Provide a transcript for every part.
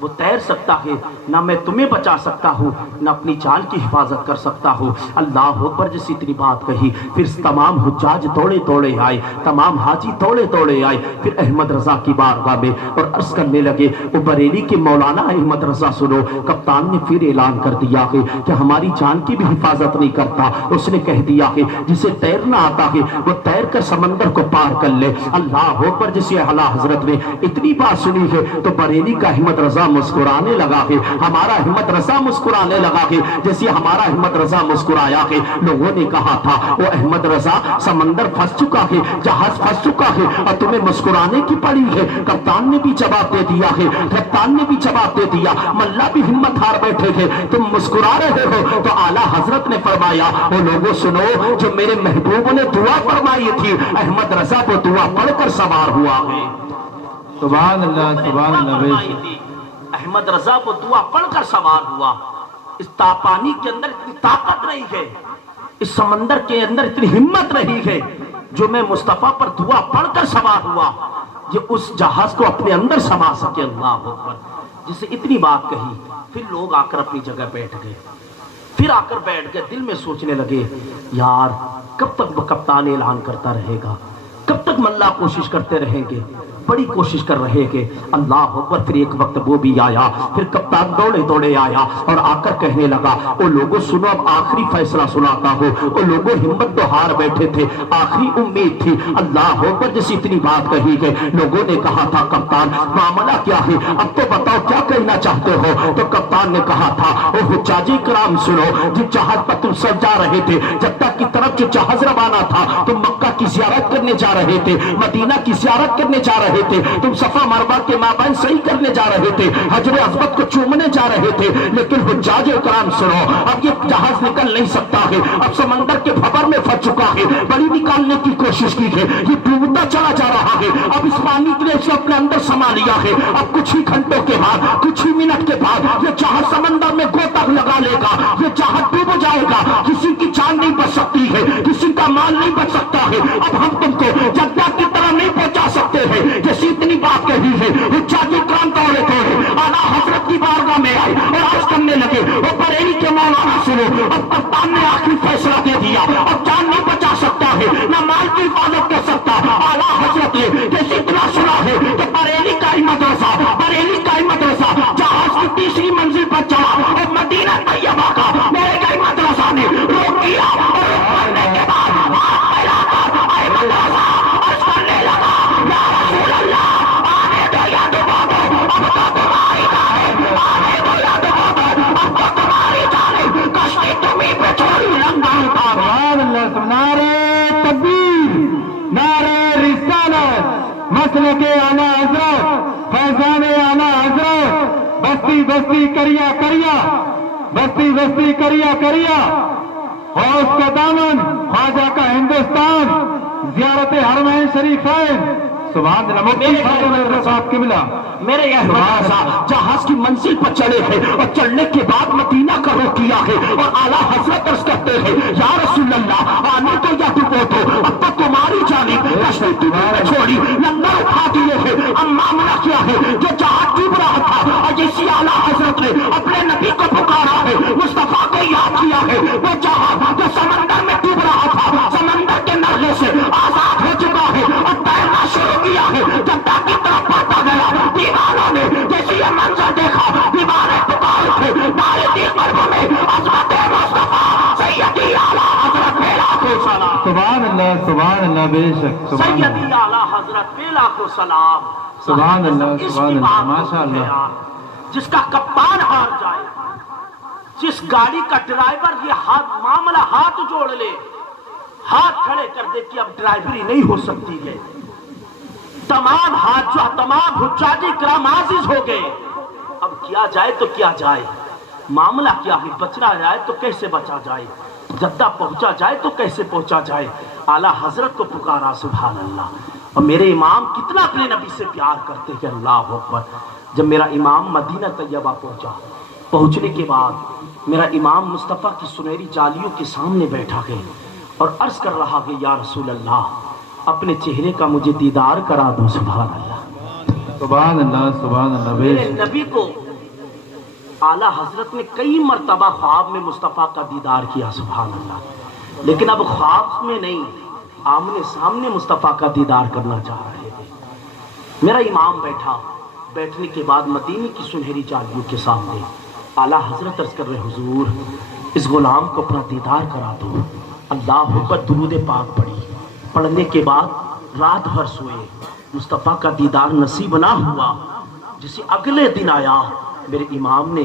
وہ تیر سکتا ہے، نہ میں تمہیں بچا سکتا ہوں، نہ اپنی جان کی حفاظت کر سکتا ہوں۔ اللہ اکبر جیسے اتنی بات کہی، پھر تمام حجاج دوڑے دوڑے آئے، تمام حاجی دوڑے دوڑے آئے، پھر احمد رضا کی بارگاہ میں اور عرض کرنے لگے، وہ بریلی کے مولانا احمد رضا سنو، کپتان نے پھر اعلان کر دیا ہے کہ ہماری جان کی بھی حفاظت نہیں کرتا۔ اس نے کہہ دیا ہے جسے تیرنا آتا ہے وہ تیر کر سمندر کو پار کر لے۔ اللہ اکبر جسے اعلیٰ حضرت نے اتنی بات سنی ہے تو بریلی کا احمد رضا مسکرانے لگا ہے، ہمارا احمد رضا مسکرانے لگا ہے، جیسے ہمارا احمد رضا مسکرایا ہے۔ لوگوں نے کہا تھا وہ احمد رضا سمندر پھنس چکا ہے، جہاز پھنس چکا ہے اور تمہیں مسکرانے کی پڑی ہے۔ کپتان نے بھی جواب دے دیا ہے، کپتان نے بھی جواب دے دیا، ملا بھی ہمت ہار بیٹھے تھے، تم مسکرا رہے ہو۔ تو اعلیٰ حضرت نے فرمایا وہ لوگوں سنو، جو میرے محبوب نے دعا فرمائی تھی احمد رضا وہ دعا پڑھ کر سوار ہوا ہے۔ سبحان اللہ سبحان اللہ بے شک۔ احمد رضا وہ دعا پڑھ کر سوار ہوا۔ اس پانی کے اندر اتنی طاقت رہی ہے، اس سمندر کے اندر اتنی ہمت رہی ہے، جو میں مصطفیٰ پر دعا پڑھ کر سوار ہوا یہ اس جہاز کو اپنے اندر سما سکے۔ اللہ اکبر جسے اتنی بات کہی، پھر لوگ آ کر اپنی جگہ بیٹھ گئے، پھر آ کر بیٹھ گئے، دل میں سوچنے لگے یار کب تک وہ کپتان اعلان کرتا رہے گا، کب تک ملا کوشش کرتے رہیں گے، بڑی کوشش کر رہے کہ اللہ اکبر۔ پھر ایک وقت وہ بھی آیا، پھر کپتان دوڑے دوڑے آیا اور آ کر کہنے لگا او لوگوں سنو اب آخری فیصلہ سناتا ہوں۔ او لوگوں ہمت تو ہار بیٹھے تھے، آخری امید تھی۔ اللہ اکبر جیسی اتنی بات کہی کہ لوگوں نے کہا تھا کپتان معاملہ کیا ہے، اب تو بتاؤ کیا کہنا چاہتے ہو۔ تو کپتان نے کہا تھا او حجاج کرام سنو، جس جہاز پر تم سب جا رہے تھے، جدہ کی طرف جو جہاز روانہ تھا، تم مکہ کی زیارت کرنے جا رہے تھے، مدینہ کی زیارت کرنے جا رہے تھے، تم صفا مروہ کے مابین صحیح کرنے جا رہے تھے، حجر اسود کو چومنے جا رہے تھے، لیکن حجاج کرام سنو اب یہ جہاز نکل نہیں سکتا ہے، اب سمندر کے بھور میں پھنس چکا ہے، بڑی نکالنے کی کوشش کی ہے، یہ ڈوبتا چلا جا رہا ہے، اب اس پانی کے لیے اسے اپنے اندر سما لیا ہے، اب کچھ ہی گھنٹوں کے بعد، کچھ ہی منٹ کے بعد یہ جہاز سمندر میں گوتا لگا لے گا، یہ جہاز ڈوب جائے گا، کسی کی جان نہیں بچ سکتی ہے، کسی کا مال نہیں بچ سکتا ہے، اب ہم تم کو جدہ کی طرح نہیں پہنچا سکتے ہیں۔ جیسی اتنی بات کہی ہے حجاج کرام دوڑے دوڑے اعلیٰ حضرت کی بارگاہ میں آئے اور عرض کرنے لگے وہ بریلی کے مولانا سنو، اب کپتان نے آخری فیصلہ دے دیا، اب جان نہیں بچا سکتا ہے، نہ مال کی حفاظت کر سکتا۔ اعلیٰ حضرت نے جیسے اتنا سنا ہے کہ بریلی کا مدرسہ، بریلی کا مدرسہ جہاز کی تیسری منزل پر چڑھا اور مدینہ طیبہ کا میرے گئے مدرسہ نے روک دیا اور روک کرنے کے بعد مدرسہ عرض کرنے لگا یا رسول اللہ آنے دو یا ڈبا دو، اب تو تمہاری جانب، آنے دو یا ڈبا دو، اب تو تمہاری جانب، کشتی تمہیں پہ چھوڑی رنگا اتارا۔ سبحان اللہ نعرہ تکبیر، نعرہ رسالت، مسلک اعلیٰ حضرت، فیضان اعلیٰ حضرت، بستی بستی کریا کریا، بستی بستی کریا کریا، حوض کا دامن خواجہ کا ہندوستان، زیارت حرمین شریفین۔ سبحان اللہ مفتی خواجہ صاحب کی ملا میرے جہاز کی منزل پر چلے ہیں اور چلنے کے بعد مدینہ کا رخ کیا ہے اور اعلیٰ حضرت عرض کرتے ہیں یا رسول اللہ آنے تو یا ڈبو دو، اب تک تمہاری جانب، کشتی تمہیں چھوڑی، لنگر اٹھا دیے ہیں۔ اب معاملہ کیا ہے، جو جہاز ڈوب رہا تھا اور جیسی اعلیٰ حضرت نے اپنے نبی کو پکارا ہے، مصطفیٰ کو یاد کیا ہے، وہ جہاز جو سمندر میں ڈوب رہا تھا سمندر کے نرغے سے آزاد ہو چکا ہے اور تیرنا شروع کیا ہے، جدہ کی طرف بڑھتا گیا۔ دیوانوں نے جیسے یہ منظر دیکھا دیوانے پکار اٹھے، نعرے دی قلب میں عظمت مصطفیٰ سیدی اعلیٰ حضرت پہ لاکھوں سلام۔ سبحان اللہ بے شک، سبحان اللہ سیدی اعلیٰ حضرت پہ لاکھوں سلام۔ سبحان اللہ سبحان اللہ ماشاء اللہ۔ جس کا کپتان ہار جائے، جس گاڑی کا ڈرائیور یہ معاملہ ہاتھ جوڑ لے، ہاتھ کھڑے کر دے کہ اب ڈرائیوری نہیں ہو سکتی ہے، تمام ہاتھ جو تمام حجاج کرام عاجز ہو گئے، اب کیا جائے تو کیا جائے، معاملہ کیا ہے، بچنا جائے تو کیسے بچا جائے، جدہ پہنچا جائے تو کیسے پہنچا جائے۔ اعلیٰ حضرت کو پکارا سبحان اللہ۔ اور میرے امام کتنا اپنے نبی سے پیار کرتے کہ اللہ اکبر۔ جب میرا امام مدینہ طیبہ پہنچا، پہنچنے کے بعد میرا امام مصطفیٰ کی سنہری جالیوں کے سامنے بیٹھا ہے اور عرض کر رہا کہ یا رسول اللہ اپنے چہرے کا مجھے دیدار کرا دو۔ سبحان اللہ سبحان اللہ بے میرے شک۔ نبی کو اعلیٰ حضرت نے کئی مرتبہ خواب میں مصطفیٰ کا دیدار کیا، سبحان اللہ، لیکن اب خواب میں نہیں، آمنے سامنے مصطفیٰ کا دیدار کرنا چاہ رہے تھے۔ میرا امام بیٹھا، بیٹھنے کے بعد مدینے کی سنہری جالیوں کے سامنے اعلیٰ حضرت عرض کر رہے، حضور اس غلام کو اپنا دیدار کرا دو۔ اللہ اکبر، درود پاک پڑھی، پڑھنے کے بعد رات بھر سوئے، مصطفیٰ کا دیدار نصیب نہ ہوا۔ جسے اگلے دن آیا، میرے امام نے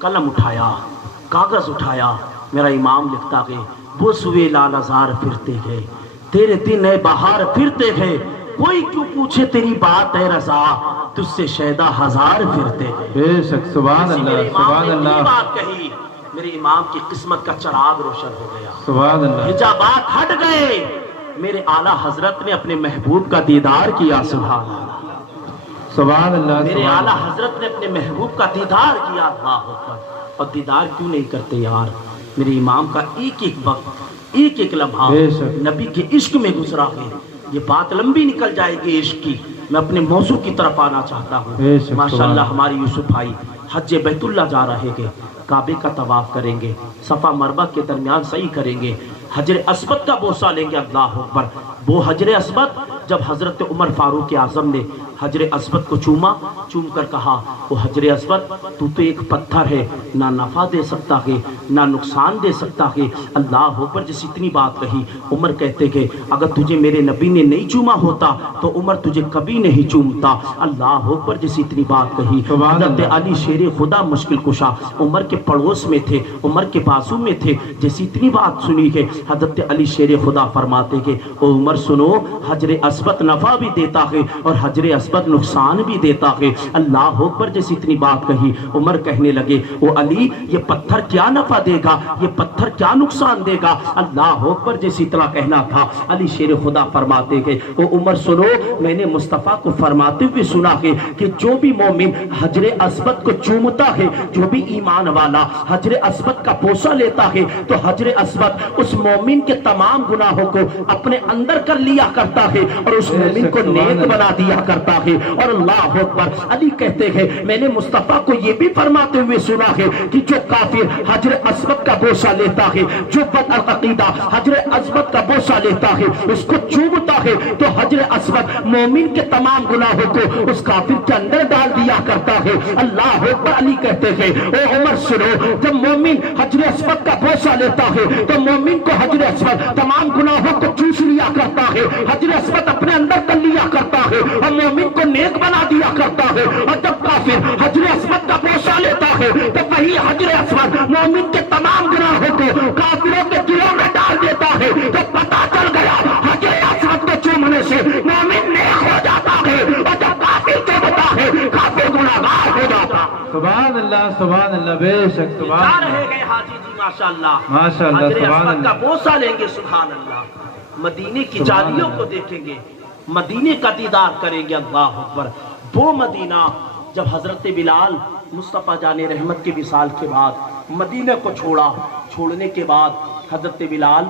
قلم اٹھایا، کاغذ اٹھایا، میرا امام لکھتا گئے، وہ سوئے لال ہزار پھرتے گئے، تیرے دن ہے بہار پھرتے گئے، کوئی کیوں پوچھے تیری بات ہے رضا، تجھ سے شیدا ہزار پھرتے گئے۔ بے شک، سبحان اللہ، سبحان اللہ، بات کہی، میرے امام کی قسمت کا چراغ روشن ہو گیا، سبحان اللہ، حجابات ہٹ گئے، میرے اعلیٰ حضرت نے اپنے محبوب کا دیدار کیا، سبحان اللہ، سبحان اللہ، میرے اعلیٰ حضرت نے اپنے محبوب کا دیدار کیا، اللہ اکبر۔ اور دیدار کیوں نہیں کرتے یار؟ میرے امام کا ایک ایک وقت، ایک ایک لمحہ بے شک نبی کے عشق میں گزرا ہے۔ یہ بات لمبی نکل جائے گی عشق کی، میں اپنے موضوع کی طرف آنا چاہتا بے شک، ہوں۔ ماشاءاللہ ہمارے یوسف بھائی حج بیت اللہ جا رہے گے، کعبے کا طواف کریں گے، صفا مروہ کے درمیان سعی کریں گے، حجر اسود کا بوسہ لیں گے، اللہ اکبر۔ وہ حجر اسود جب حضرت عمر فاروق اعظم نے حجر اسود کو چوما، چوم کر کہا، وہ حجر اسود تو ایک پتھر ہے، نہ نفع دے سکتا ہے نہ نقصان دے سکتا ہے، اللہ اکبر۔ جس اتنی بات کہی، عمر کہتے کہ اگر تجھے میرے نبی نے نہیں چوما ہوتا تو عمر تجھے کبھی نہیں چومتا، اللہ اکبر۔ جس اتنی بات کہی، حضرت علی شیر خدا مشکل کشا عمر کے پڑوس میں تھے، عمر کے بازو میں تھے۔ جیسی اتنی بات سنی کہ حضرت علی شیر خدا فرماتے کہ او عمر سنو، حجر اسود نفع بھی دیتا ہے اور حجر اسود نقصان بھی دیتا ہے، اللہ اکبر۔ جیسی اتنی بات کہی، عمر کہنے لگے، او علی یہ پتھر کیا نفع دے گا، یہ پتھر کیا نقصان دے گا، اللہ اکبر۔ جیسی اتنا کہنا تھا، علی شیر خدا فرماتے کہ او عمر سنو، میں نے مصطفیٰ کو فرماتے ہوئے سنا ہے کہ جو بھی مومن حجر اسود کو چومتا ہے، جو بھی ایمان والا حجر اسود کا بوسہ لیتا ہے، تو حجر اسود اس مومن کے تمام گناہوں کو اپنے اندر کر لیا کرتا ہے اور اس مومن کو نیک بنا دیا کرتا ہے، اور اللہ اکبر۔ علی کہتے ہیں میں نے مصطفیٰ کو یہ بھی فرماتے ہوئے سنا ہے کہ جو کافر حجر اسود کا بوسہ لیتا ہے، جو بد عقیدہ حجر اسود کا بوسہ لیتا ہے، اس کو چومتا ہے، تو حجر اسود مومن کے تمام گناہوں کو اس کافر کے اندر ڈال دیا کرتا ہے، اللہ اکبر۔ علی کہتے ہیں اے عمر سنو، جب مومن حجر اسود کا بوسہ لیتا ہے تو مومن کو حجر اسود تمام گناہوں کو چوس لیا کرتا ہے، حجر اسود اپنے اندر کر لیا کرتا ہے اور مومن کو نیک بنا دیا کرتا ہے۔ اور جب کافر حجر اسود کا بوسہ لیتا ہے تو وہی حجر اسود مومن کے تمام گناہوں کو کافروں کے دلوں میں ڈال دیتا ہے، تو پتہ چل گیا حجر اسود کو چومنے سے مومن نیک ہو جاتا ہے، اور جب کافر چومتا ہے کافر گناہگار ہو جاتا ہے۔ سبحان اللہ، سبحان اللہ، بے شک، سبحان جا اللہ، رہے ہیں حاجی جی، ماشاءاللہ ماشاءاللہ، حجر سبحان اسود کا اللہ، بوسہ لیں گے، سبحان اللہ، مدینے کی جالیوں کو دیکھیں گے، مدینے کا دیدار کریں گے، اللہ اکبر۔ وہ مدینہ جب حضرت بلال مصطفیٰ جان رحمت کے وصال کے بعد مدینہ کو چھوڑا، چھوڑنے کے بعد حضرت بلال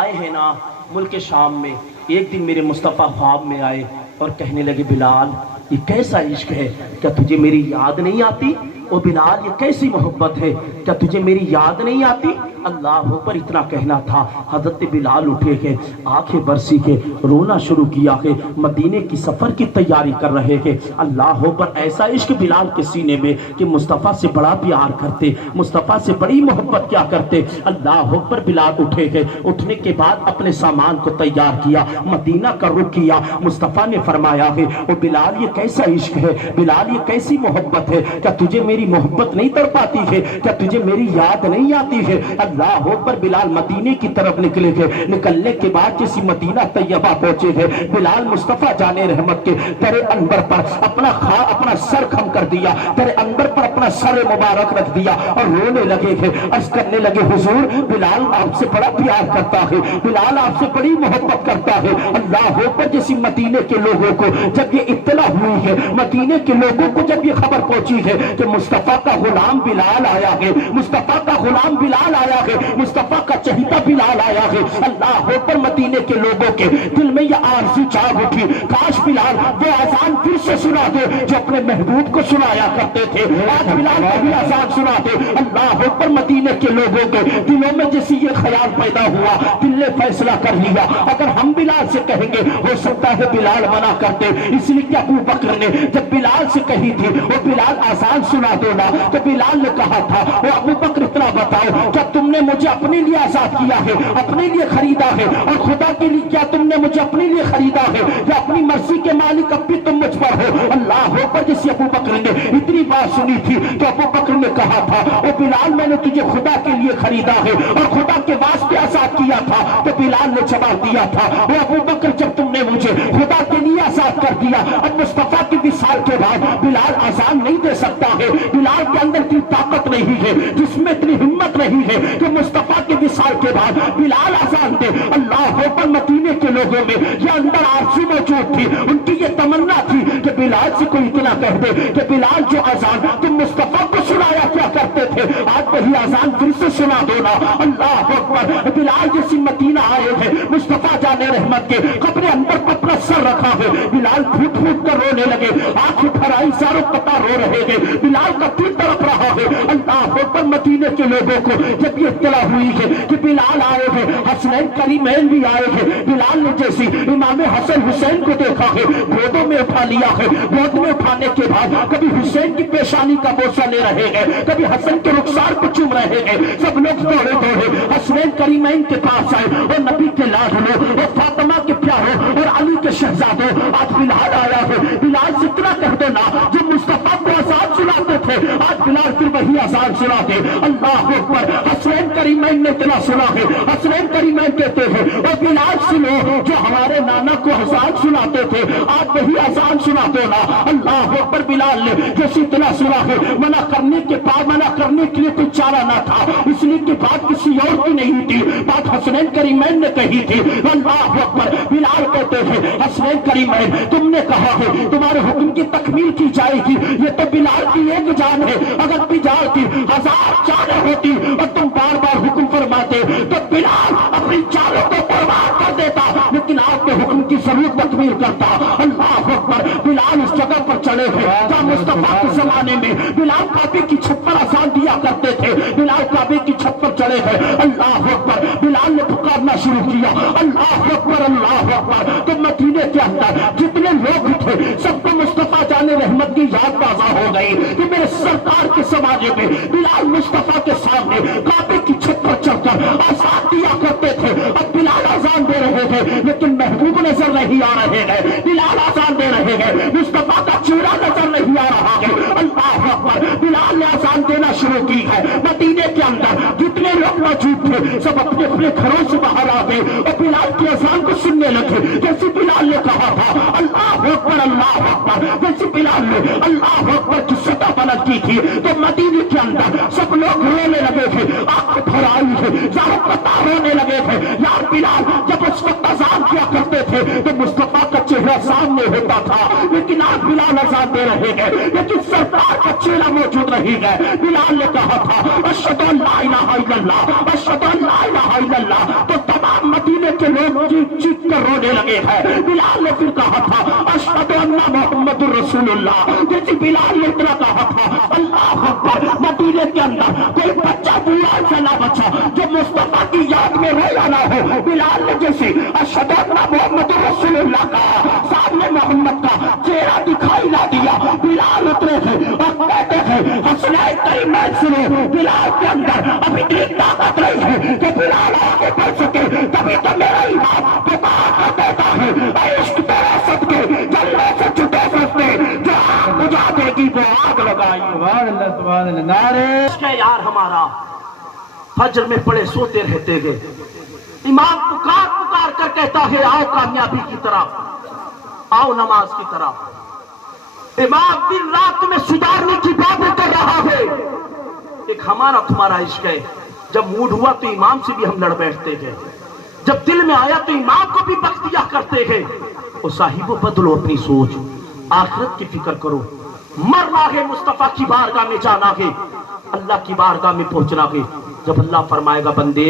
آئے ہیں نا ملک شام میں، ایک دن میرے مصطفیٰ خواب میں آئے اور کہنے لگے بلال یہ کیسا عشق ہے، کیا تجھے میری یاد نہیں آتی؟ او بلال یہ کیسی محبت ہے، کیا تجھے میری یاد نہیں آتی؟ اللہ اکبر۔ اتنا کہنا تھا، حضرت بلال اٹھے کہ آنکھیں برسی کے رونا شروع کیا کہ مدینے کی سفر کی تیاری کر رہے کہ اللہ اکبر۔ ایسا عشق بلال کے سینے میں کہ مصطفیٰ سے بڑا پیار کرتے، مصطفیٰ سے بڑی محبت کیا کرتے، اللہ اکبر۔ بلال اٹھے کہ اٹھنے کے بعد اپنے سامان کو تیار کیا، مدینہ کا رخ کیا۔ مصطفیٰ نے فرمایا ہے او بلال یہ کیسا عشق ہے، بلال یہ کیسی محبت ہے، کیا تجھے میری محبت نہیں تڑپاتی ہے، کیا تجھے میری یاد نہیں آتی ہے؟ اللہ اکبر۔ بلال مدینے کی طرف نکلے تھے، نکلنے کے بعد جیسی مدینہ طیبہ پہنچے تھے، بلال مصطفیٰ جان رحمت کے در انبر پر اپنا سر خم کر دیا، در انبر پر اپنا سر مبارک رکھ دیا اور رونے لگے تھے، عرض کرنے لگے حضور بلال آپ سے بڑا پیار کرتا ہے، بلال آپ سے بڑی محبت کرتا ہے، اللہ اکبر۔ جیسی مدینے کے لوگوں کو جب یہ اطلاع ہوئی ہے، مدینے کے لوگوں کو جب یہ خبر پہنچی ہے کہ مصطفیٰ کا غلام بلال آیا ہے، مصطفیٰ کا غلام بلال آیا ہے مصطفیٰ کا چہیتا بلال آیا ہے۔ اللہ اکبر، مدینے کے لوگوں کے دل میں یہ آرزو جاگ اٹھی، کاش بلال وہ اذان پھر سے سنا دے جو اپنے محبوب کو سنایا کرتے تھے، آج بلال کو بھی اذان سنا دے۔ اللہ اکبر، مدینے کے لوگوں کے دلوں میں جیسی یہ خیال پیدا ہوا، دل نے فیصلہ کر لیا اگر ہم بلال سے کہیں گے ہو سکتا ہے بلال منع کرتے، اس لیے کہ ابو بکر نے جب بلال سے کہی تھی وہ بلال آزان سنا دینا، تو بلال نے کہا تھا وہ ابو بکر اتنا بتاؤ کیا تم نے مجھے اپنے لیے آزاد کیا ہے، اپنے لیے خریدا ہے، اور خدا کے لیے کیا تم نے مجھے اپنے لیے خریدا ہے یا اپنی مرضی کے مالک اب بھی تم مجھ پر ہو؟ اللہ اکبر، جیسے ابو بکر نے اتنی بات سنی تھی تو ابو بکر نے کہا تھا او بلال میں نے تجھے خدا کے لیے خریدا ہے اور خدا کے واسطے آزاد کیا تھا، تو بلال نے جواب دیا تھا وہ ابو بکر جب تم نے مجھے خدا کے لیے آزاد کر دیا، اب مصطفیٰ کی وصال کے بعد بلال آزان نہیں دے سکتا ہے، بلال کے اندر اتنی طاقت نہیں ہے، جس میں اتنی ہمت نہیں ہے کہ مصطفیٰ کے وصال کے بعد بلال آزان دے۔ اللہ اکبر، مدینے کے لوگوں میں یہ اندر آرزو موجود تھی، ان کی یہ تمنا تھی کہ بلال سے کوئی اتنا کہہ دے کہ بلال جو آزان تم مصطفیٰ کو سنایا کیا کرتے تھے آج وہی آزان پھر سے سنا دینا۔ اللہ اکبر، بلال جیسی مدینہ آئے ہیں مصطفیٰ جان رحمت کے قبر اندر اپنا سر رکھا ہے، بلال پھوٹ پھوٹ کر رونے لگے، آنکھیں پھرائی ساروں قطار رو رہے ہیں، بلال کا دل تڑپ رہا ہے۔ اللہ اکبر، مدینے کے لوگوں کو جب یہ اطلاع ہوئی ہے کہ بلال آئے ہیں، حسنین کریمین بھی آئے ہیں، بلال نے جیسی امام حسن حسین کو دیکھا ہے گودوں میں اٹھا لیا ہے، گود میں اٹھانے کے بعد کبھی حسین کی پیشانی کا بوسہ لے رہے ہیں، کبھی حسن کے رخسار کو چوم رہے ہیں، سب لوگ دوڑے دوڑے حسنین کریمین کے پاس آئے اور نبی کے لاڈلوں اور فاطمہ کے پیاروں اور علی کے شہزادوں آج بلال آیا ہے، بلال سے اتنا کہہ دینا جو مصطفیٰ کو آزان سناتے تھے آج بلال پھر وہی آزان سنا دے۔ اللہ اکبر، حسنین کریمین نے اتنا سنا ہے، حسنین کریمین کہتے ہیں اور بلال سنو جو ہمارے نانا کو آزان سناتے تھے آج وہی آزان سنا دینا۔ اللہ اکبر، بلال نے جیسے اتنا سنا ہے، منع کرنے کے بعد منع کرنے کے لیے کوئی چارہ نہ تھا، اس لیے کہ بات کسی اور کی نہیں تھی، بات حسنین کریمین نے کہی تھی۔ اللہ اکبر، بلال کہتے ہیں حسنین کریمین تم نے کہا ہے تمہارے حکم کی تکمیل کی جائے گی، یہ تو بلال کی ایک جان ہے، اگر بلال کی 1000 جانیں ہوتی اور تم بار بار حکم فرماتے تو بلال اپنی جانوں کو قربان کر دیتا، لیکن آپ کے حکم کی ضرور تکمیل کرتا۔ اللہ اکبر، بلال اس جگہ پر چلے ہیں جہاں مصطفیٰ کے زمانے میں بلال کعبے کی چھت پر آزان دیا کرتے تھے، بلال کعبے کی چھت پر چڑھے ہیں۔ اللہ اکبر، بلال نے پکارنا شروع کیا اللہ اکبر اللہ اکبر، تو مدینے کے اندر جتنے لوگ تھے سب کو مصطفیٰ جان رحمت کی یاد تازہ ہو گئی کہ میرے سرکار کے زمانے میں بلال مصطفیٰ کے سامنے کعبے کی چھت پر چڑھ کر آزان دیا کرتے تھے۔ اب بلال آزان دے رہے تھے لیکن محبوب نظر نہیں آ رہے ہیں، بلال آزان دے رہے ہیں مصطفیٰ کا چہرہ نظر نہیں آ رہا ہے۔ اللہ اکبر، بلال نے آزان دینا شروع کی ہے، مدینے کے اندر جتنے لوگ موجود تھے سب اپنے اپنے گھروں سے باہر آ گئے اور بلال کی آزان کو سننے لگے، جیسے بلال نے کہا تھا اللہ اکبر، جیسے بلال نے اللہ اکبر کی صدا بلند کی تھی تو مدینے کے اندر سب لوگ رونے لگے تھے، آنکھیں پھرائی تھے، ظاہر قطار رونے لگے تھے۔ یار بلال جب اس وقت آزان کیا کرتے تھے تو مصطفیٰ کا چہرہ سامنے ہوتا تھا، لیکن آج بلال آزان دے رہے ہیں لیکن سرکار کا چہرہ موجود نہیں ہے۔ بلال نے کہا تھا اشہد ان لا الہ الا اللہ، اشہد ان لا الہ الا اللہ، تو تمام مدینے کے لوگ چیخ چیخ کر رونے لگے ہیں۔ بلال نے پھر کہا تھا اشہد ان محمد رسول اللہ، جیسے بلال نے اتنا کہا تھا اللہ اکبر، مدینے کے اندر کوئی بچہ بوڑھا سے نہ بچا جو مصطفیٰ کی یاد میں رویا نہ ہو۔ بلال نے جیسے اشہد ان محمد رسول اللہ کا سامنے محمد کا چہرہ دکھائی نہ دیا، بلال اترے تھے اور کہتے ہیں حسنین کریمین سنو، بلال کے اندر اب اتنی طاقت نہیں ہے کہ بلال آگے بڑھ سکے، تبھی تو میرا امام پکار کر دیتا ہے اے عشق تیرے صدقے جلوے سے چھٹے سستے، جو آگ بجھا دے گی وہ آگ لگائی۔ سبحان اللہ سبحان اللہ، نعرے عشق یار ہمارا فجر میں پڑے سوتے رہتے گے، امام پکار پکار کر کہتا ہے آؤ کامیابی کی طرف، آؤ نماز کی طرف۔ امام دن رات میں سدھارنے کی باتیں کر رہا ہے۔ ایک ہمارا تمہارا عشق ہے، جب موڈ ہوا تو امام سے بھی ہم لڑ بیٹھتے گئے، جب دل میں آیا تو امام کو بھی بخش دیا کرتے گئے۔ اور صاحبوں بدلو اپنی سوچ، آخرت کی فکر کرو، مرنا ہے مصطفیٰ کی بارگاہ میں جانا ہے، اللہ کی بارگاہ میں پہنچنا ہے۔ جب اللہ فرمائے گا بندے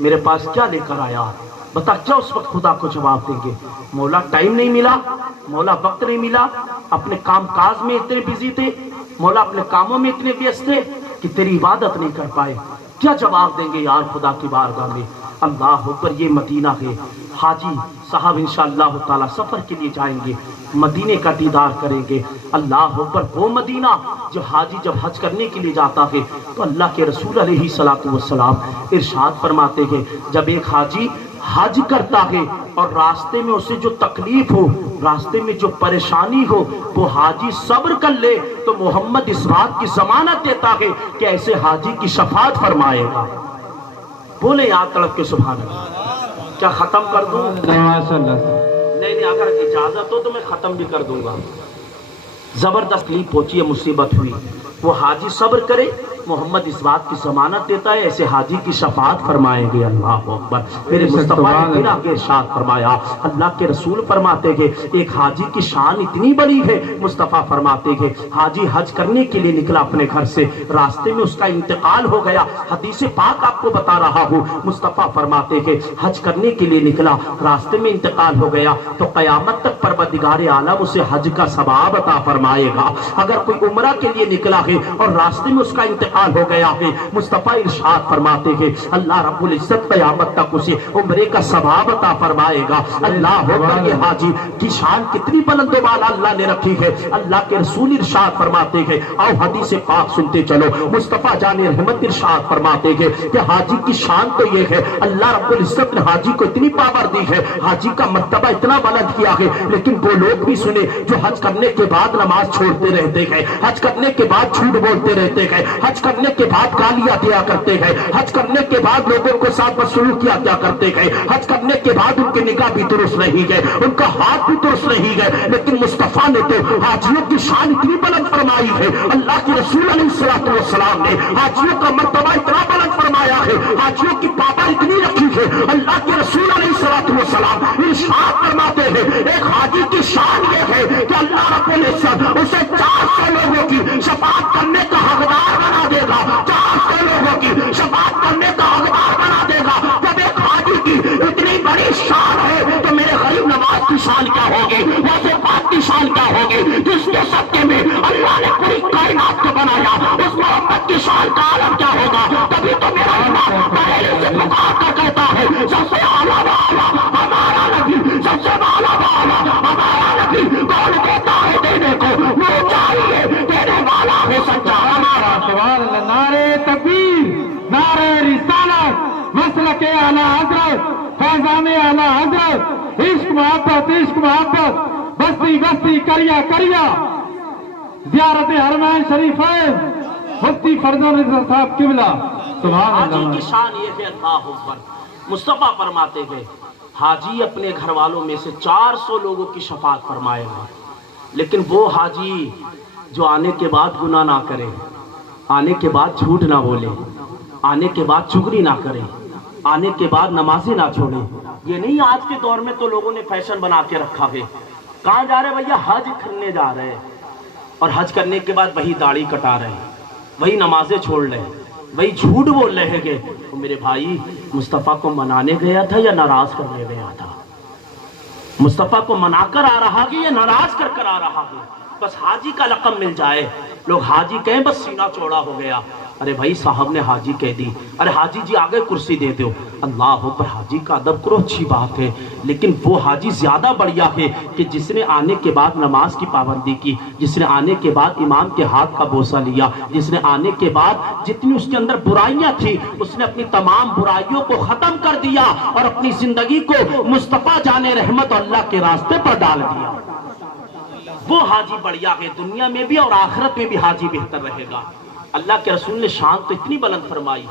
میرے پاس کیا لے کر آیا، بتا کیا اس وقت خدا کو جواب دیں گے؟ مولا ٹائم نہیں ملا، مولا وقت نہیں ملا، اپنے کام کاج میں اتنے بزی تھے، مولا اپنے کاموں میں اتنے ویست تھے کہ تیری عبادت نہیں کر پائے۔ کیا جواب دیں گے یار خدا کی بارگاہ میں؟ اللہ اکبر۔ یہ مدینہ ہے، حاجی صاحب انشاءاللہ تعالی سفر کے لیے جائیں گے، مدینے کا دیدار کریں گے۔ اللہ اکبر۔ وہ مدینہ جو حاجی جب حج کرنے کے لیے جاتا ہے تو اللہ کے رسول علیہ السلام ارشاد فرماتے ہیں جب ایک حاجی حج کرتا ہے اور راستے میں اسے جو تکلیف ہو، راستے میں جو پریشانی ہو، وہ حاجی صبر کر لے تو محمد اس بات کی ضمانت دیتا ہے کہ ایسے حاجی کی شفاعت فرمائے گا۔ بولے یاد تڑپ کے سبحان اللہ۔ کیا ختم کر دوں؟ نہیں، اگر اجازت ہو تو میں ختم بھی کر دوں گا۔ زبردست تکلیف پہنچی ہے، مصیبت ہوئی، وہ حاجی صبر کرے، محمد اس بات کی ضمانت دیتا ہے ایسے حاجی کی شفاعت فرمائیں گے۔ اللہ اکبر۔ میرے مصطفیٰ نے پھر آگے ارشاد فرمایا، اللہ کے رسول فرماتے ہیں ایک حاجی کی شان اتنی بڑی ہے، مصطفیٰ فرماتے ہیں حاجی حج کرنے کے لیے نکلا اپنے گھر سے، راستے میں اس کا انتقال ہو گیا۔ حدیث پاک آپ کو بتا رہا ہوں، مصطفیٰ فرماتے ہیں حج کرنے کے لیے نکلا، راستے میں انتقال ہو گیا تو قیامت تک پروردگار عالم اسے حج کا ثواب عطا فرمائے گا۔ اگر کوئی عمرہ کے لیے نکلا ہے اور راستے میں اس کا انتقال ہو گیا ہے، مصطفیٰ ارشاد فرماتے ہیں اللہ رب العزت قیامت تک اسے عمرے کا ثواب عطا فرمائے گا۔ اللہ اکبر۔ یہ حاجی کی شان کتنی بلند و بالا اللہ نے رکھی ہے۔ اللہ کے رسول ارشاد فرماتے ہیں، آؤ حدیث پاک سنتے چلو، مصطفیٰ جان رحمت ارشاد فرماتے ہیں کہ حاجی کی شان تو یہ ہے، اللہ رب العزت نے حاجی کو اتنی پاور دی ہے، حاجی کا مرتبہ اتنا بلند کیا ہے، لیکن وہ لوگ بھی سنے جو حج کرنے کے بعد نماز چھوڑتے رہتے ہیں، حج کرنے کے بعد جھوٹ بولتے رہتے ہیں، حج کرنے کے بعد گالیاں دیا کرتے ہیں، حج کرنے کے بعد لوگوں کو ساتھ بدسلوکیاں کیا کرتے ہیں، حج کرنے کے بعد ان کی نگاہ بھی درست نہیں ہے، ان کا ہاتھ بھی درست نہیں ہے، لیکن مصطفیٰ نے تو حاجیوں کی شان اتنی بلند فرمائی ہے، اللہ کے رسول علیہ السلام نے حاجیوں کا مرتبہ اتنا بلند فرمایا ہے، حاجیوں کی پاور اتنی رکھی ہے، اللہ کے رسول علیہ السلام ارشاد فرماتے ہیں ایک حاجی کی شان یہ ہے کہ اللہ رب العزت اسے 400 لوگوں کی شفاعت کرنے کا حقدار بنا دے گا، 400 لوگوں کی شفاعت کرنے کا حقدار بنا دے گا۔ جب ایک حاجی کی اتنی بڑی شان ہے تو میرے غریب نواز کی شان کیا ہوگی، ویسے پاک کی شان کیا ہوگی، جس کے صدقے میں اللہ نے پوری کائنات کو بنایا، اس محمد کی شان کا عالم کیا ہوگا۔ تبھی تو میرا امام پہلے سے پکار کر کہتا ہے سب سے اعلیٰ والا ہمارا نبی، سب سے اعلیٰ والا ہمارا نبی، کون دیتا ہے دینے کو، وہ چاہیے دینے والا ہے سچا ہمارا۔ نعرے تکبیر، نعرے رسالت، مسلک اعلیٰ حضرت، فیضان اعلیٰ حضرت، عشق محبت، عشق محبت، بستی بستی کریا کریا، زیارت حرمین شریفین، مفتی فرزان رضا صاحب قبلہ۔ سبحان حاجی اللہ۔ کی شان یہ ہے، اللہ اکبر۔ مصطفیٰ فرماتے ہیں حاجی اپنے گھر والوں میں سے 400 لوگوں کی شفاعت فرمائے گا، لیکن وہ حاجی جو آنے کے بعد گناہ نہ کرے، آنے کے بعد جھوٹ نہ بولے، آنے کے بعد چغلی نہ کرے، آنے کے بعد نمازیں نہ چھوڑے۔ یہ نہیں آج کے دور میں تو لوگوں نے فیشن بنا کے رکھا ہے، کہاں جا رہے بھیا؟ حج کرنے جا رہے ہیں، اور حج کرنے کے بعد وہی داڑھی کٹا رہے ہیں، وہی نمازیں چھوڑ رہے ہیں، وہی جھوٹ بول رہے ہیں کہ میرے بھائی مصطفیٰ کو منانے گیا تھا یا ناراض کرنے گیا تھا؟ مصطفیٰ کو منا کر آ رہا ہے یا ناراض کر آ رہا ہے؟ بس حاجی کا لقب مل جائے، لوگ حاجی کہیں بس سینہ چوڑا ہو گیا۔ ارے بھائی صاحب نے حاجی کہہ دی، ارے حاجی جی آگے کرسی دے دو، اللہ پر حاجی کا ادب کرو، اچھی بات ہے، لیکن وہ حاجی زیادہ بڑھیا ہے کہ جس نے آنے کے بعد نماز کی پابندی کی، جس نے آنے کے بعد امام کے ہاتھ کا بوسہ لیا، جس نے آنے کے بعد جتنی اس کے اندر برائیاں تھی اس نے اپنی تمام برائیوں کو ختم کر دیا اور اپنی زندگی کو مصطفیٰ جان رحمت اللہ کے راستے پر ڈال دیا۔ وہ حاجی بڑھیا ہے، دنیا میں بھی اور آخرت میں بھی حاجی بہتر رہے گا۔ اللہ کے رسول نے شان تو اتنی بلند فرمائی،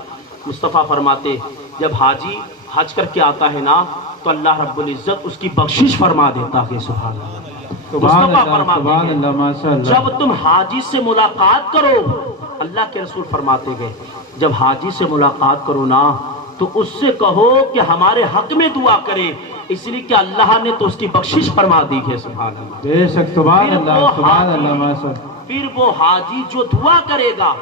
مصطفیٰ فرماتے جب حاجی حج کر کے آتا ہے نا تو اللہ رب العزت اس کی بخشش فرما دیتا ہے۔ سبحان اللہ۔ مصطفیٰ فرماتے ہیں جب تم حاجی سے ملاقات کرو، اللہ کے رسول فرماتے گئے جب حاجی سے ملاقات کرو نا تو اس سے کہو کہ ہمارے حق میں دعا کرے، اس لیے کہ اللہ نے تو اس کی بخشش فرما دی ہے۔ سبحان اللہ۔ بے شک سبحان اللہ، سبحان اللہ، ماشاءاللہ۔ پھر وہ حاجی جو دعا کرے گا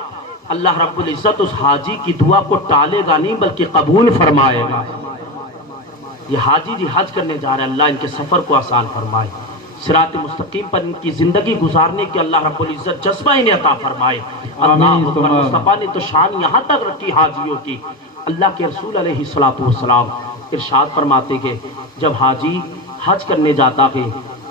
اللہ رب العزت اس حاجی کی دعا کو ٹالے گا نہیں بلکہ قبول فرمائے گا۔ یہ حاجی جی حج کرنے جا رہے ہیں، اللہ ان کے سفر کو آسان فرمائے، صراط مستقیم پر ان کی زندگی گزارنے کے اللہ رب العزت جذبہ انہیں عطا فرمائے۔ اللہ اکبر۔ مصطفیٰ نے تو شان یہاں تک رکھی حاجیوں کی، اللہ کے رسول علیہ السلام ارشاد فرماتے کہ جب حاجی حج کرنے جاتا ہے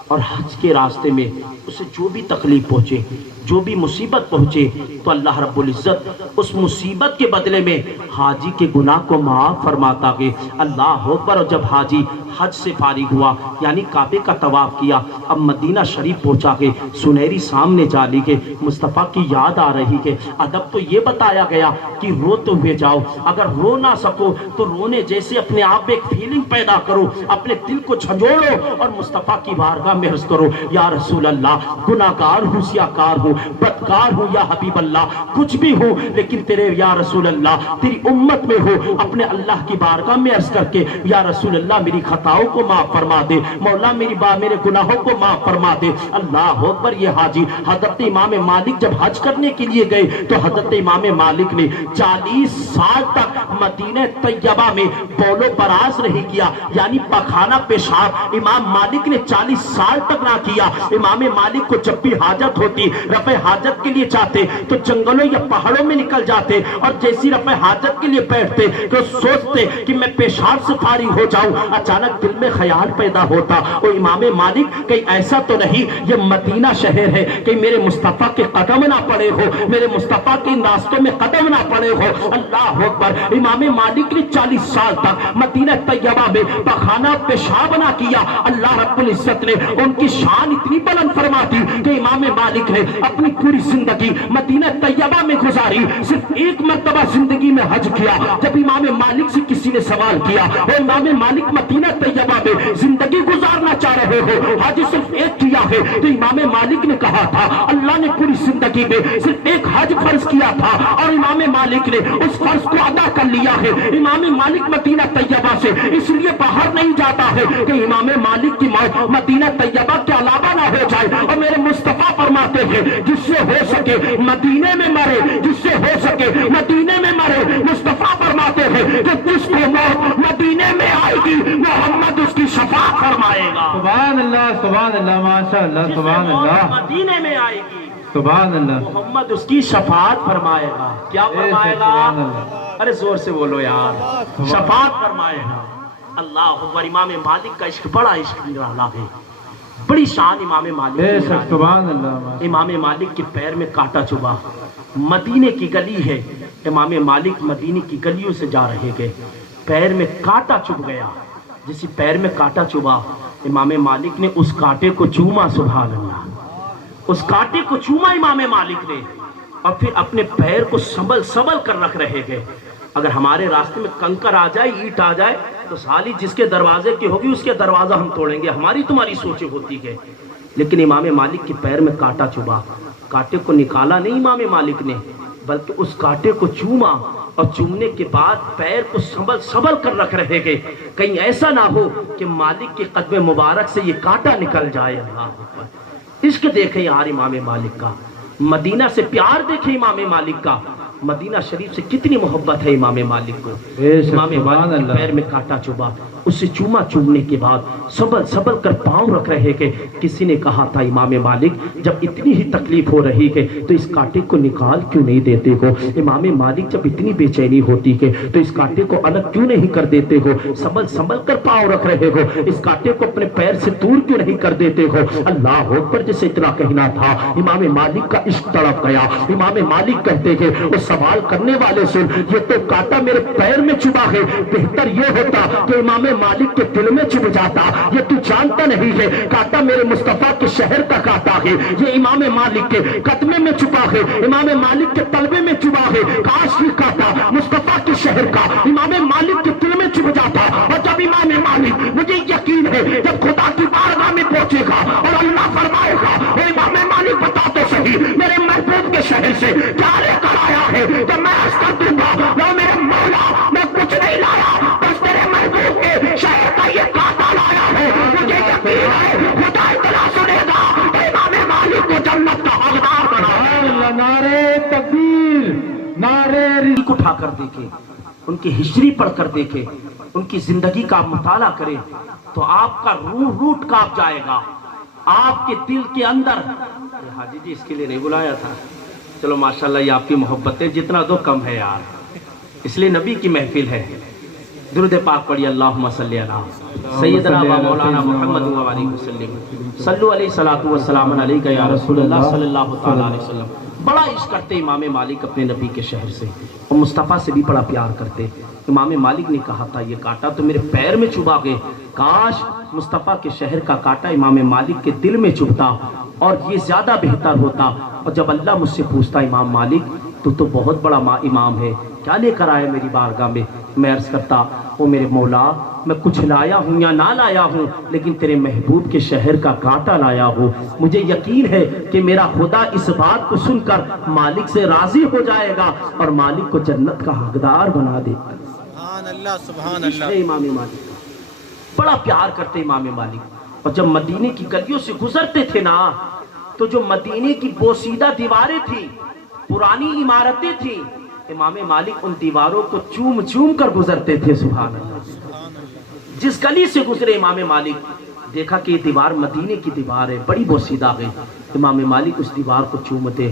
اور حج کے راستے میں اسے جو بھی تکلیف پہنچے، جو بھی مصیبت پہنچے، تو اللہ رب العزت اس مصیبت کے بدلے میں حاجی کے گناہ کو معاف فرماتا ہے۔ اللہ اکبر۔ اور جب حاجی حج سے فارغ ہوا یعنی کعبے کا طواف کیا، اب مدینہ شریف پہنچا کے سنہری سامنے جالی کے مصطفیٰ کی یاد آ رہی ہے۔ ادب تو یہ بتایا گیا کہ روتے ہوئے جاؤ، اگر رو نہ سکو تو رونے جیسے اپنے آپ ایک فیلنگ پیدا کرو، اپنے دل کو جھنجھوڑو اور مصطفیٰ کی بارگاہ میں عرض کرو، یا رسول اللہ گناہگار ہوں، سیاہکار ہوں، بدکار ہوں، یا حبیب اللہ کچھ بھی ہوں، لیکن تیرے یا رسول اللہ تیری امت میں ہو۔ اپنے اللہ کی بارگاہ میں عرض کر کے، یا رسول اللہ میری خطاؤں کو معاف فرما دے، مولا میرے گناہوں کو معاف فرما دے۔ اللہ اکبر۔ یہ حاجی حضرت امام مالک جب حج کرنے کے لیے گئے تو حضرت امام مالک نے 40 سال تک مدینہ طیبہ میں بول و براز نہیں کیا، یعنی پخانہ پیشاب امام مالک نے 40 سال تک نہ کیا۔ امام مالک کو جب بھی حاجت ہوتی، رفع حاجت کے لیے چاہتے تو جنگلوں یا پہاڑوں میں نکل جاتے، اور جیسی رفع حاجت کے لیے بیٹھتے تو سوچتے کہ میں پیشاب سے فارغ ہو جاؤں، اچانک دل میں خیال پیدا ہوتا، او امام مالک کہیں ایسا تو نہیں یہ مدینہ شہر ہے کہ میرے مصطفیٰ کے قدم نہ پڑے ہو، میرے مصطفیٰ کے راستوں میں قدم نہ پڑے ہو۔ اللہ اکبر۔ امام مالک نے 40 سال تک مدینہ طیبہ میں پخانہ پیشاب نہ کیا۔ اللہ رب العزت نے ان کی شان اتنی بلند فرما دی کہ امام مالک نے اپنی پوری زندگی مدینہ طیبہ میں گزاری، صرف ایک مرتبہ زندگی میں حج کیا۔ جب امام مالک سے کسی نے سوال کیا، وہ امام مالک مدینہ طیبہ میں زندگی گزارنا چاہ رہے ہو، حج صرف ایک کیا ہے، تو امام مالک نے کہا تھا اللہ نے پوری زندگی میں صرف ایک حج فرض کیا تھا اور امام مالک نے اس فرض کو ادا کر لیا ہے۔ امام مالک مدینہ طیبہ سے اس لیے باہر نہیں جاتا ہے کہ امام مالک کی موت مدینہ طیبہ کے علاوہ نہ ہو جائے، اور میرے مصطفیٰ فرماتے ہیں جس سے ہو سکے مدینے میں مرے، جس سے ہو سکے مدینے میں مرے۔ مصطفیٰ فرماتے ہیں کہ جس کو موت مدینے میں آئے گی محمد اس کی شفاعت فرمائے گا۔ سبحان اللہ، سبحان اللہ، ماشاء اللہ، سبحان اللہ، مدینے میں آئے گی سبحان اللہ، محمد اس کی شفاعت فرمائے گا۔ کیا فرمائے گا؟ سبحان اللہ، ارے زور سے بولو یار، شفاعت فرمائے گا۔ اللہ اکبر۔ امام مالک کا عشق بڑا عشق نرالا ہے، بڑی شان امام مالک بے کی شک، نرالی۔ سبحان اللہ۔ امام مالک کے پیر میں کانٹا چبھا، مدینے کی گلی ہے، امام مالک مدینے کی گلیوں سے جا رہے گئے، پیر میں کانٹا چبھ گیا۔ جسی پیر میں کانٹا چبھا، امام مالک نے اس کانٹے کو چوما، سبحان اللہ، اس کانٹے کو چوما امام مالک نے، اور پھر اپنے پیر کو سنبھل کر رکھ رہے گئے۔ اگر ہمارے راستے میں کنکر آ جائے، اینٹ آ جائے، تو سالی جس کے دروازے کی ہوگی اس کے دروازہ ہم توڑیں گے، ہماری تمہاری سوچیں ہوتی ہے۔ لیکن امام مالک کے پیر میں کانٹا چبھا، کانٹے کو نکالا نہیں امام مالک نے، بلکہ اس کانٹے کو چوما، اور چومنے کے بعد پیر کو سنبھل کر رکھ رہے گئے، کہیں ایسا نہ ہو کہ مالک کے قدم مبارک سے یہ کانٹا نکل جائے۔ اللہ اکبر۔ عشق دیکھیں یار امام مالک کا، مدینہ سے پیار دیکھیں امام مالک کا، مدینہ شریف سے کتنی محبت ہے امام مالک کو۔ امام مالک کے پیر میں کانٹا چبھا، اسے چومنے کے بعد سنبھل کر پاؤں رکھ رہے کہ کسی نے کہا تھا امام مالک جب اتنی ہی تکلیف ہو رہی ہے تو اس کانٹے کو نکال کیوں نہیں دیتے ہو؟ امام مالک جب اتنی بے چینی ہوتی ہے تو اس کانٹے کو الگ کیوں نہیں کر دیتے ہو؟ سنبھل کر پاؤں رکھ رہے ہو، اس کانٹے کو اپنے پیر سے دور کیوں نہیں کر دیتے ہو؟ اللہ اکبر۔ جسے اتنا کہنا تھا، امام مالک کا عشق تڑپ گیا۔ امام مالک کہتے ہیں اس سوال کرنے والے سے، یہ تو کانٹا میرے پیر میں چبھا ہے، بہتر یہ ہوتا کہ امام مالک کے دل میں چبھ جاتا، یہ تو جانتا نہیں ہے کانٹا میرے مصطفیٰ کے شہر کا کانٹا ہے، یہ امام مالک کے قدمے میں چبھا ہے، امام مالک کے طلبے میں چبھا ہے، کاش یہ کانٹا مصطفیٰ کے شہر کا امام مالک کے دل میں چبھ جاتا۔ اور جب امام مالک، مجھے یقین ہے جب خدا کی بارگاہ میں پہنچے گا اور اللہ فرمائے گا اے امام مالک بتا تو صحیح میرے محبوب کے شہر سے کیا لے کر آیا ہے، تو میں عرض کر دوں گا وہ میرے مولا میں کچھ نہیں لایا، بس تیرے محبوب کے شہر کا یہ کانٹا لایا ہے۔ مجھے یقین ہے خدا اطلاع سنے گا، امام مالک کو جنت کا حقدار بنا۔ نعرے تکبیر، کر دیکھیں، ان کی ہسٹری پڑھ کر دیکھیں، ان کی زندگی کا مطالعہ کریں تو آپ کا روح روٹ کانپ جائے گا، آپ کے دل کے اندر۔ حاجی جی اس کے لیے نہیں بلایا تھا، چلو ماشاءاللہ یہ آپ کی محبت ہے، جتنا دو کم ہے یار، اس لیے نبی کی محفل ہے۔ درود پاک پڑھی، اللہم صلی علی سیدنا و مولانا محمد و علیہ وسلم، صلو علیہ الصلوۃ والسلام علیکہ یا رسول اللہ صلی اللہ تعالی علیہ وسلم۔ بڑا عشق کرتے امام مالک اپنے نبی کے شہر سے، اور مصطفیٰ سے بھی بڑا پیار کرتے۔ امام مالک نے کہا تھا یہ کانٹا تو میرے پیر میں چبھا گئے، کاش مصطفیٰ کے شہر کا کانٹا امام مالک کے دل میں چبھتا اور یہ زیادہ بہتر ہوتا۔ اور جب اللہ مجھ سے پوچھتا امام مالک تو بہت بڑا امام ہے، کیا لے کر آئے میری بارگاہ میں عرض کرتا او میرے مولا میں کچھ لایا ہوں یا نہ لایا ہوں، لیکن تیرے محبوب کے شہر کا کانٹا لایا ہوں۔ مجھے یقین ہے کہ میرا خدا اس بات کو سن کر مالک سے راضی ہو جائے گا اور مالک کو جنت کا حقدار بنا دے گا۔ سبحان اللہ سبحان اللہ۔ امام مالک کا بڑا پیار کرتے امام مالک، اور جب مدینے کی گلیوں سے گزرتے تھے نا تو جو مدینے کی بوسیدہ دیواریں تھیں، پرانی عمارتیں تھیں، امام مالک ان دیواروں کو چوم چوم کر گزرتے تھے۔ سبحان اللہ۔ جس گلی سے گزرے امام مالک دیکھا کہ یہ دیوار مدینے کی دیوار ہے، بڑی بوسیدہ ہے، امام مالک اس دیوار کو چومتے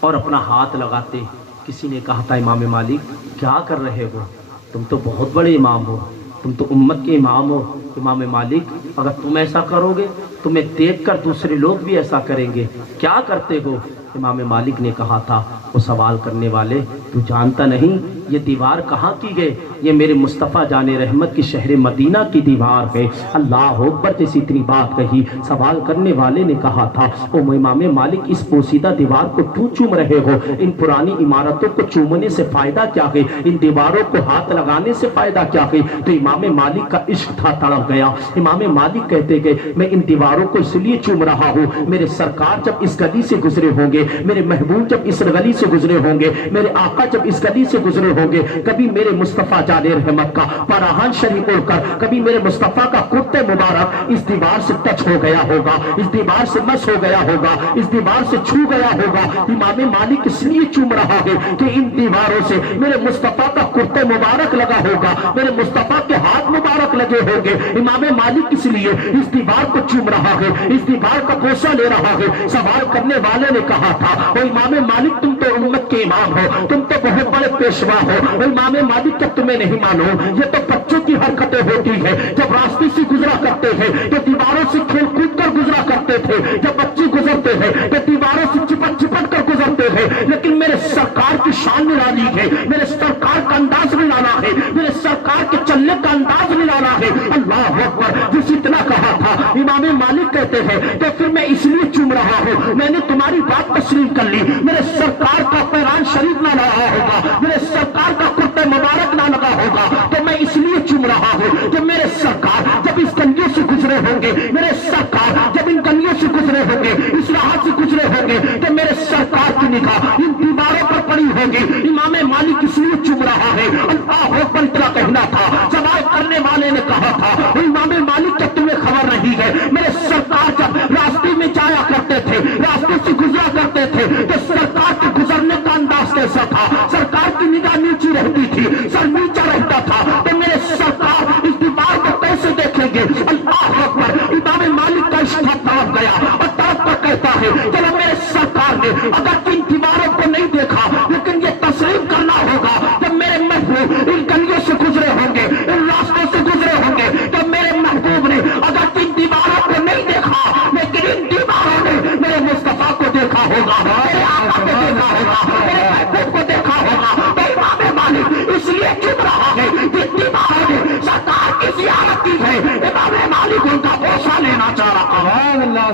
اور اپنا ہاتھ لگاتے۔ کسی نے کہا تھا امام مالک کیا کر رہے ہو، تم تو بہت بڑے امام ہو، تم تو امت کے امام ہو۔ امام مالک اگر تم ایسا کرو گے تمہیں دیکھ کر دوسرے لوگ بھی ایسا کریں گے، کیا کرتے ہو؟ امام مالک نے کہا تھا وہ سوال کرنے والے تو جانتا نہیں یہ دیوار کہاں کی گئے، یہ میرے مصطفیٰ جان رحمت کی شہر مدینہ کی دیوار ہے۔ اللہ اکبر جیسی اتنی بات کہی، سوال کرنے والے نے کہا تھا او امام مالک اس پوسیدہ دیوار کو کیوں چوم رہے ہو؟ ان پرانی عمارتوں کو چومنے سے فائدہ کیا ہے، ان دیواروں کو ہاتھ لگانے سے فائدہ کیا ہے؟ تو امام مالک کا عشق تھا تڑپ گیا۔ امام مالک کہتے گئے میں ان دیواروں کو اس لیے چوم رہا ہوں، میرے سرکار جب اس گلی سے گزرے ہوں گے، میرے محبوب جب اس گلی سے گزرے ہوں گے، میرے آقا جب اس گلی سے گزرے ہوں گے، کبھی میرے مصطفیٰ جان رحمت کا پراہن شریف اڑ کر، کبھی میرے مصطفیٰ کا کرتے مبارک اس دیوار سے ٹچ ہو گیا ہوگا، اس دیوار سے مس ہو گیا ہوگا، اس دیوار سے چھو گیا ہوگا۔ امام مالک اس لیے چوم رہا ہے کہ ان دیواروں سے میرے مصطفیٰ کا کرتے مبارک لگا ہوگا، میرے مصطفیٰ کے ہاتھ مبارک لگے ہوں گے۔ امام مالک اس لیے اس دیوار کو چوم رہا ہے، اس دیوار کا بوسہ لے رہا ہے۔ سوال کرنے والے نے کہا تھا او امام مالک تم تو امت کے امام ہو، تم تو بہت بڑے پیشوا ہو، او امام مالک کیا تمہیں نہیں معلوم یہ تو بچوں کی حرکتیں ہوتی ہے، جب راستے سے گزرا کرتے ہیں تو دیواروں سے کھیل کود کر گزرا کرتے تھے، جب بچے گزرتے ہیں تو دیواروں سے چپٹ چپٹ کر گزرتے ہیں، لیکن میرے سرکار کی شان نرالی ہے، میرے سرکار کا انداز نرالا ہے، میرے سرکار کے چلنے کا انداز نرالا ہے۔ اللہ اکبر، جس اتنا کہا تھا امام مالک کہتے ہیں کہ پھر میں اس لیے چوم رہا ہوں، میں نے تمہاری بات تسلیم کر لی، میرے سرکار کا پیران شریف نہ لگا ہوگا، میرے سرکار کا کرتے مبارک نہ لگا ہوگا تو میں اس لیے چوم رہا ہوں کہ میرے سرکار جب اس گلیوں سے گزرے ہوں گے، میرے سرکار جب ان گلیوں سے گزرے ہوں گے، اس راہ سے گزرے ہوں گے تو میرے سرکار کی نگاہ ان دیواروں پر پڑی ہوگی۔ امام مالک اس لیے چوم رہا ہے۔ اللہ اکبر اتنا کہنا تھا، سوال کرنے والے نے کہا تھا امام مالک کیا تمہیں خبر نہیں ہے میرے سرکار جب راستے میں جایا کرتے تھے، راستے سے گزرا کرتے تھے تو سرکار کے گزرنے کا انداز کیسا تھا؟ سرکار کی نگاہ نیچی رہتی تھی، سر نیچا رہتا تھا، تو میرے سرکار اس دیوار کو کیسے دیکھیں گے؟ اللہ اکبر، امام مالک کا عشق تڑپ گیا اور تڑپ کر کہتا ہے چلو میرے سرکار نے اگر ان دیواروں کو نہیں دیکھا لیکن یہ تسلیم کرنا ہوگا جب میرے محبوب ان گلیوں سے گزرے ہوں گے، ان راستوں سے گزرے ہوں گے، تو میرے محبوب نے اگر ان دیواروں کو نہیں دیکھا لیکن ان دیواروں نے میرے مصطفیٰ کو دیکھا ہوگا، میرے آقا کو دیکھا ہوگا، میرے محبوب کو دیکھا ہوگا۔ تو امام مالک اس لیے چپ رہا ہے جس دیواروں نے سرکار کی زیارت کی ہے، امام مالک ان کا بوسہ لینا چاہ رہا ہے۔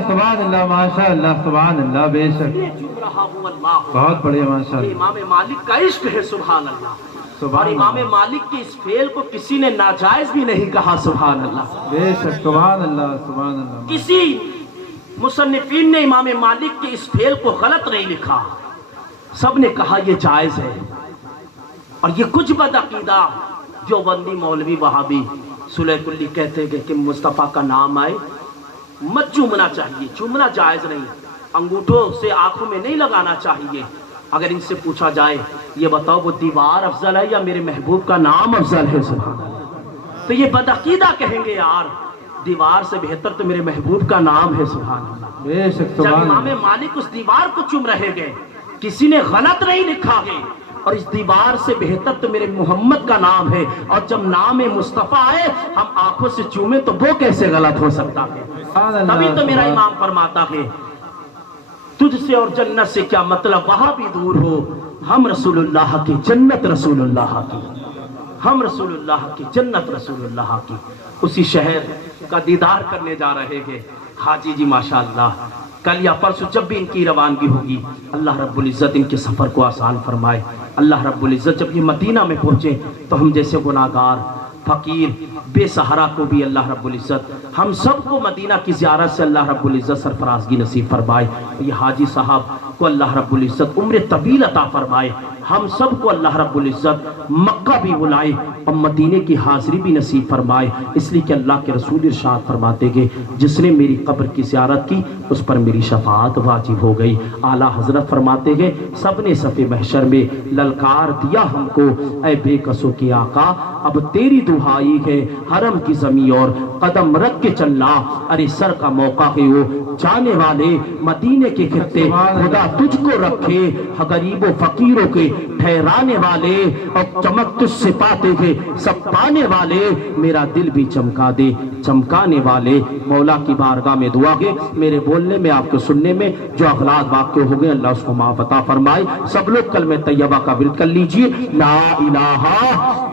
سبحان اللہ ماشاء اللہ سبحان اللہ، بے شک چپ رہا ہوں اللہ بہت بڑھیا ماشاء اللہ۔ امام مالک کا عشق ہے، سبحان اللہ۔ اور امام مالک کے اس فعل کو کسی نے ناجائز بھی نہیں کہا، سبحان اللہ، بے شک سبحان اللہ سبحان اللہ۔ کسی مصنفین نے امام مالک کے اس فعل کو غلط نہیں لکھا، سب نے کہا یہ جائز ہے۔ اور یہ کچھ بدعقیدہ دیوبندی مولوی وہابی صلح کلی کہتے ہیں کہ مصطفیٰ کا نام آئے مت چومنا چاہیے، چومنا جائز نہیں، انگوٹھوں سے آنکھوں میں نہیں لگانا چاہیے، اگر ان سے پوچھا جائے یہ بتاؤ وہ دیوار افضل ہے یا میرے محبوب کا نام افضل ہے، سبحان اللہ، تو یہ بدعقیدہ کہیں گے یار دیوار سے بہتر تو میرے محبوب کا نام ہے، سبحان اللہ۔ بے شک جب سبحان امام اللہ۔ مالک اس دیوار کو چوم رہے گئے، کسی نے غلط نہیں لکھا ہے، اور اس دیوار سے بہتر تو میرے محمد کا نام ہے، اور جب نام مصطفیٰ ہے ہم آنکھوں سے چومیں تو وہ کیسے غلط ہو سکتا ہے؟ سبحان اللہ، تبھی تو میرا سبحان امام فرماتا ہے تجھ سے اور جنت سے کیا مطلب وہاں بھی دور ہو، ہم رسول اللہ کی جنت رسول اللہ کی، ہم رسول اللہ کی جنت رسول اللہ کی۔ اسی شہر کا دیدار کرنے جا رہے ہیں حاجی جی ماشاءاللہ، کل یا پرسوں جب بھی ان کی روانگی ہوگی اللہ رب العزت ان کے سفر کو آسان فرمائے۔ اللہ رب العزت جب یہ مدینہ میں پہنچے تو ہم جیسے گناہگار فقیر بے سہارا کو بھی اللہ رب العزت ہم سب کو مدینہ کی زیارت سے اللہ رب العزت سرفرازگی نصیب فرمائے۔ یہ حاجی صاحب کو اللہ رب العزت عمر طویل عطا فرمائے، ہم سب کو اللہ رب العزت مکہ بھی بلائے اور مدینے کی حاضری بھی نصیب فرمائے، اس لیے کہ اللہ کے رسول ارشاد فرماتے گئے جس نے میری قبر کی زیارت کی اس پر میری شفاعت واجب ہو گئی۔ اعلیٰ حضرت فرماتے گئے سب نے صف محشر میں للکار دیا ہم کو، اے بے کسوں کی آقا اب تیری دعائی ہے، حرم کی زمین اور قدم رکھ کے چلنا، ارے سر کا موقع ہے وہ جانے والے مدینے کے خطے، خدا تجھ کو رکھے غریب و فقیروں کے ٹھہرانے والے، اور چمک تجھ سے پاتے گے سب پانے والے، میرا دل بھی چمکا دے چمکانے والے۔ مولا کی بارگاہ میں دعا ہے میرے بولنے میں آپ کے سننے میں جو اغلاط واقع ہو گئے اللہ اس کو معاف عطا فرمائے۔ سب لوگ کلمہ طیبہ کا ورد کر لیجئے، لا الہ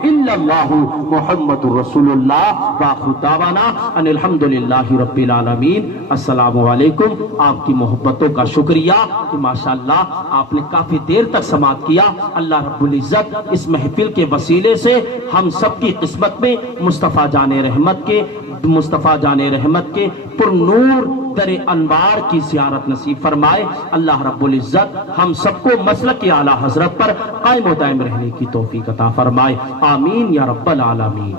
الا اللہ محمد رسول اللہ، وآخر دعوانا ان الحمدللہ رب العالمین۔ السلام علیکم۔ آپ کی محبتوں کا شکریہ کہ ماشاءاللہ آپ نے کافی دیر تک سماعت کیا۔ اللہ رب العزت اس محفل کے وسیلے سے ہم سب کی قسمت میں مصطفیٰ جان رحمت کے پر نور در انوار کی زیارت نصیب فرمائے۔ اللہ رب العزت ہم سب کو مسلک اعلیٰ حضرت پر قائم و دائم رہنے کی توفیق عطا فرمائے، آمین یا رب العالمین۔